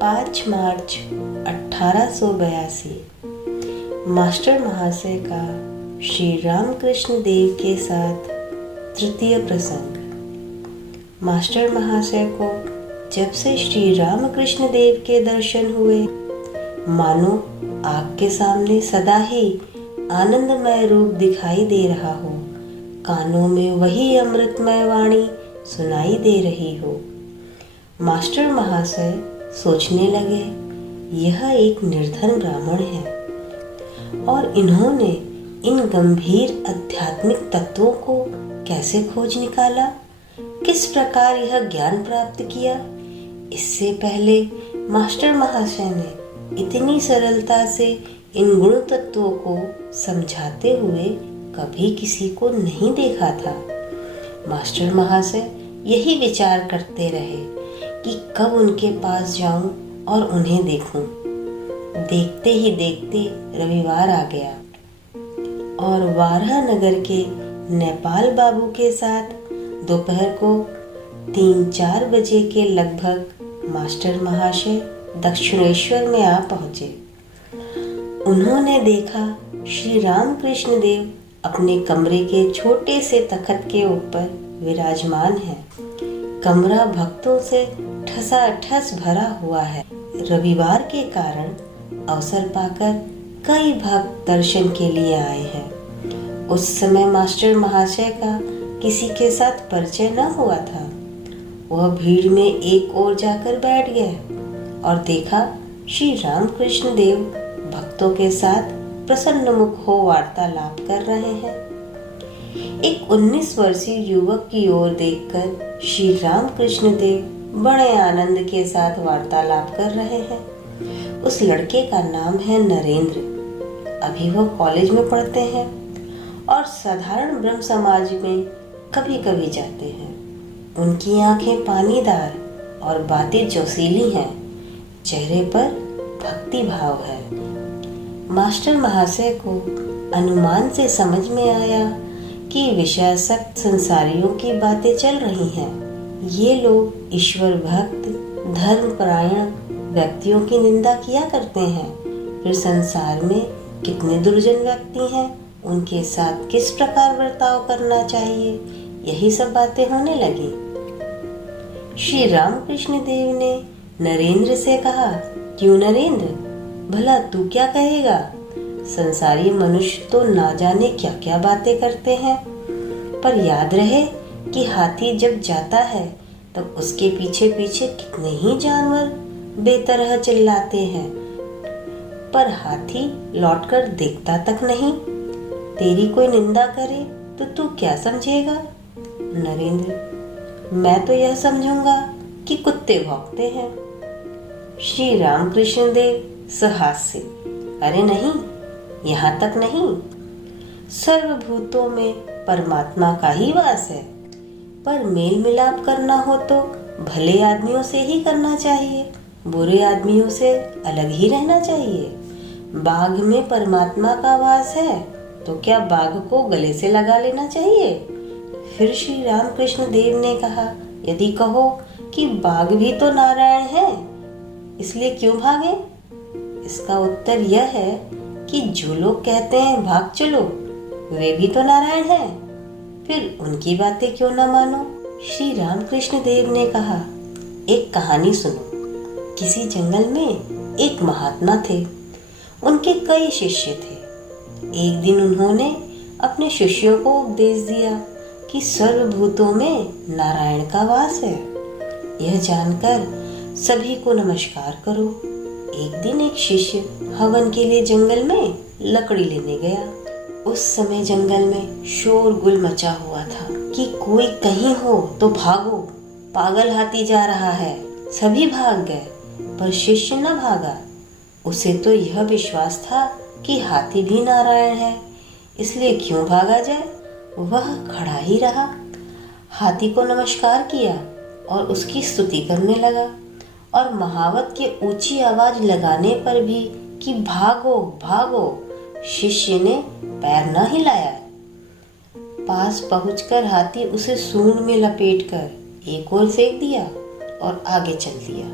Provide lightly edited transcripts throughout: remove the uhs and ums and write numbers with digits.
5 मार्च 1882 master महाशय का श्री रामकृष्ण देव के साथ तृतीय प्रसंग। मास्टर महाशय को जब से श्री रामकृष्ण देव के दर्शन हुए, मानो आँख के सामने सदा ही आनंदमय रूप दिखाई दे रहा हो, कानों में वही अमृतमय वाणी सुनाई दे रही हो। मास्टर महाशय सोचने लगे, यह एक निर्धन ब्राह्मण है और इन्होंने इन गंभीर आध्यात्मिक तत्वों को कैसे खोज निकाला, किस प्रकार यह ज्ञान प्राप्त किया। इससे पहले मास्टर महाशय ने इतनी सरलता से इन गुण तत्वों को समझाते हुए कभी किसी को नहीं देखा था। मास्टर महाशय यही विचार करते रहे कि कब उनके पास जाऊं और उन्हें देखूं। देखते ही देखते रविवार आ गया और वाराह नगर के नेपाल बाबू के साथ दोपहर को 3-4 बजे के लगभग मास्टर महाशय दक्षिणेश्वर में आ पहुंचे। उन्होंने देखा श्री रामकृष्ण देव अपने कमरे के छोटे से तख्त के ऊपर विराजमान है। कमरा भक्तों से ठसाठस भरा हुआ है। रविवार के कारण अवसर पाकर कई भक्त दर्शन के लिए आए हैं। उस समय मास्टर महाशय का किसी के साथ परिचय न हुआ था। वह भीड़ में एक ओर जाकर बैठ गए और देखा श्री रामकृष्ण देव भक्तों के साथ प्रसन्न मुख हो वार्तालाप कर रहे हैं। एक 19 वर्षीय युवक की ओर देखकर श्री रामकृष्ण देव बड़े आनंद के साथ वार्तालाप कर रहे हैं। उस लड़के का नाम है नरेंद्र। अभी वह कॉलेज में पढ़ते हैं और साधारण ब्रह्म समाज में कभी कभी जाते हैं। उनकी आंखें पानीदार और बातें जोशीली हैं। चेहरे पर भक्ति भाव है। मास्टर महाशय को अनुमान से समझ में आया कि विषयासक्त संसारियों की बातें चल रही हैं। ये लोग ईश्वर भक्त धर्मपरायण व्यक्तियों की निंदा किया करते हैं। फिर संसार में कितने दुर्जन व्यक्ति हैं, उनके साथ किस प्रकार बर्ताव करना चाहिए, यही सब बातें होने लगी। श्री रामकृष्ण देव ने नरेंद्र से कहा, क्यों नरेंद्र, भला तू क्या कहेगा? संसारी मनुष्य तो ना जाने क्या क्या बातें करते हैं, पर याद रहे कि हाथी जब जाता है तब उसके पीछे पीछे कितने ही जानवर बेतरह चिल्लाते हैं, पर हाथी लौटकर देखता तक नहीं। तेरी कोई निंदा करे तो तू क्या समझेगा? नरेंद्र, मैं तो यह समझूंगा कि कुत्ते भौंकते हैं। श्री रामकृष्ण देव सहास्य, अरे नहीं, यहाँ तक नहीं। सर्वभूतों में परमात्मा का ही वास है, पर मेल मिलाप करना हो तो भले आदमियों से ही करना चाहिए, बुरे आदमियों से अलग ही रहना चाहिए। बाघ में परमात्मा का वास है तो क्या बाघ को गले से लगा लेना चाहिए? फिर श्री रामकृष्ण देव ने कहा, यदि कहो कि बाघ भी तो नारायण है, इसलिए क्यों भागे? इसका उत्तर यह है कि जो लोग कहते हैं भाग चलो, वे भी तो नारायण हैं, फिर उनकी बातें क्यों ना मानो? श्री रामकृष्ण देव ने कहा, एक कहानी सुनो। किसी जंगल में एक महात्मा थे। उनके कई शिष्य थे। एक दिन उन्होंने अपने शिष्यों को उपदेश दिया कि सर्वभूतों में नारायण का वास है। यह जानकर सभी को नमस्कार करो। एक दिन एक शिष्य हवन के लिए जंगल में लकड़ी लेने गया। उस समय जंगल में शोरगुल मचा हुआ था कि कोई कहीं हो तो भागो, पागल हाथी जा रहा है। सभी भाग गए, पर शिष्य न भागा। उसे तो यह विश्वास था कि हाथी भी नारायण है, इसलिए क्यों भागा जाए। वह खड़ा ही रहा, हाथी को नमस्कार किया और उसकी स्तुति करने लगा और महावत के ऊंची आवाज लगाने पर भी कि भागो भागो, शिष्य ने पैर न हिलाया। पास पहुंचकर हाथी उसे सूंड में लपेटकर एक ओर फेंक दिया और आगे चल दिया।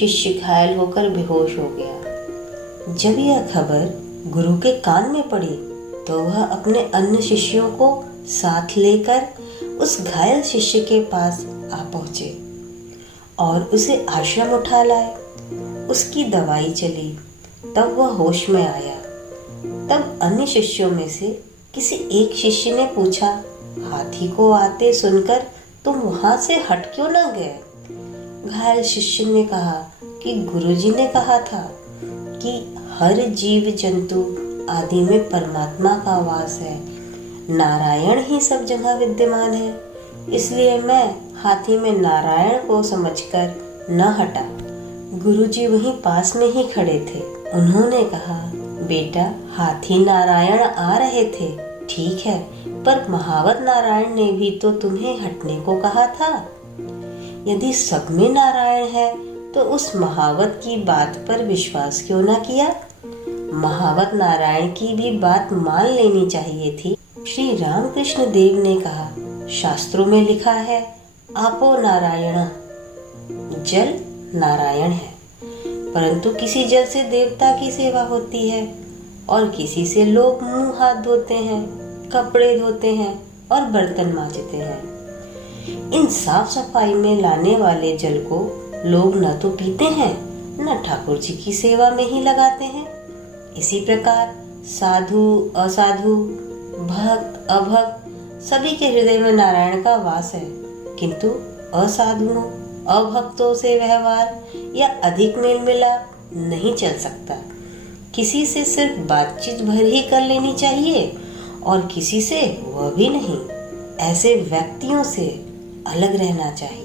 शिष्य घायल होकर बेहोश हो गया। जब यह खबर गुरु के कान में पड़ी तो वह अपने अन्य शिष्यों को साथ लेकर उस घायल शिष्य के पास आ पहुंचे और उसे आश्रम उठा लाए। उसकी दवाई चली, तब वह होश में आया। तब अन्य शिष्यों में से किसी एक शिष्य ने पूछा, हाथी को आते सुनकर तुम वहां से हट क्यों न गए? घायल शिष्य ने कहा कि गुरुजी ने कहा था कि हर जीव जंतु आदि में परमात्मा का वास है, नारायण ही सब जगह विद्यमान है, इसलिए मैं हाथी में नारायण को समझकर न हटा। गुरुजी वहीं पास में ही खड़े थे। उन्होंने कहा, बेटा, हाथी नारायण आ रहे थे, ठीक है, पर महावत नारायण ने भी तो तुम्हें हटने को कहा था। यदि सब में नारायण है तो उस महावत की बात पर विश्वास क्यों ना किया? महावत नारायण की भी बात मान लेनी चाहिए थी। श्री रामकृष्ण देव ने कहा, शास्त्रों में लिखा है, आपो नारायण, जल नारायण है, परंतु किसी जल से देवता की सेवा होती है और किसी से लोग मुंह हाथ धोते हैं, कपड़े धोते हैं और बर्तन मांजते हैं। इन साफ सफाई में लाने वाले जल को लोग न तो पीते हैं न ठाकुर जी की सेवा में ही लगाते हैं। इसी प्रकार साधु असाधु, भक्त अभक्त सभी के हृदय में नारायण का वास है, किंतु असाधुओं अभक्तों से व्यवहार या अधिक मेल मिलाप नहीं चल सकता। किसी से सिर्फ बातचीत भर ही कर लेनी चाहिए और किसी से वह भी नहीं। ऐसे व्यक्तियों से अलग रहना चाहिए।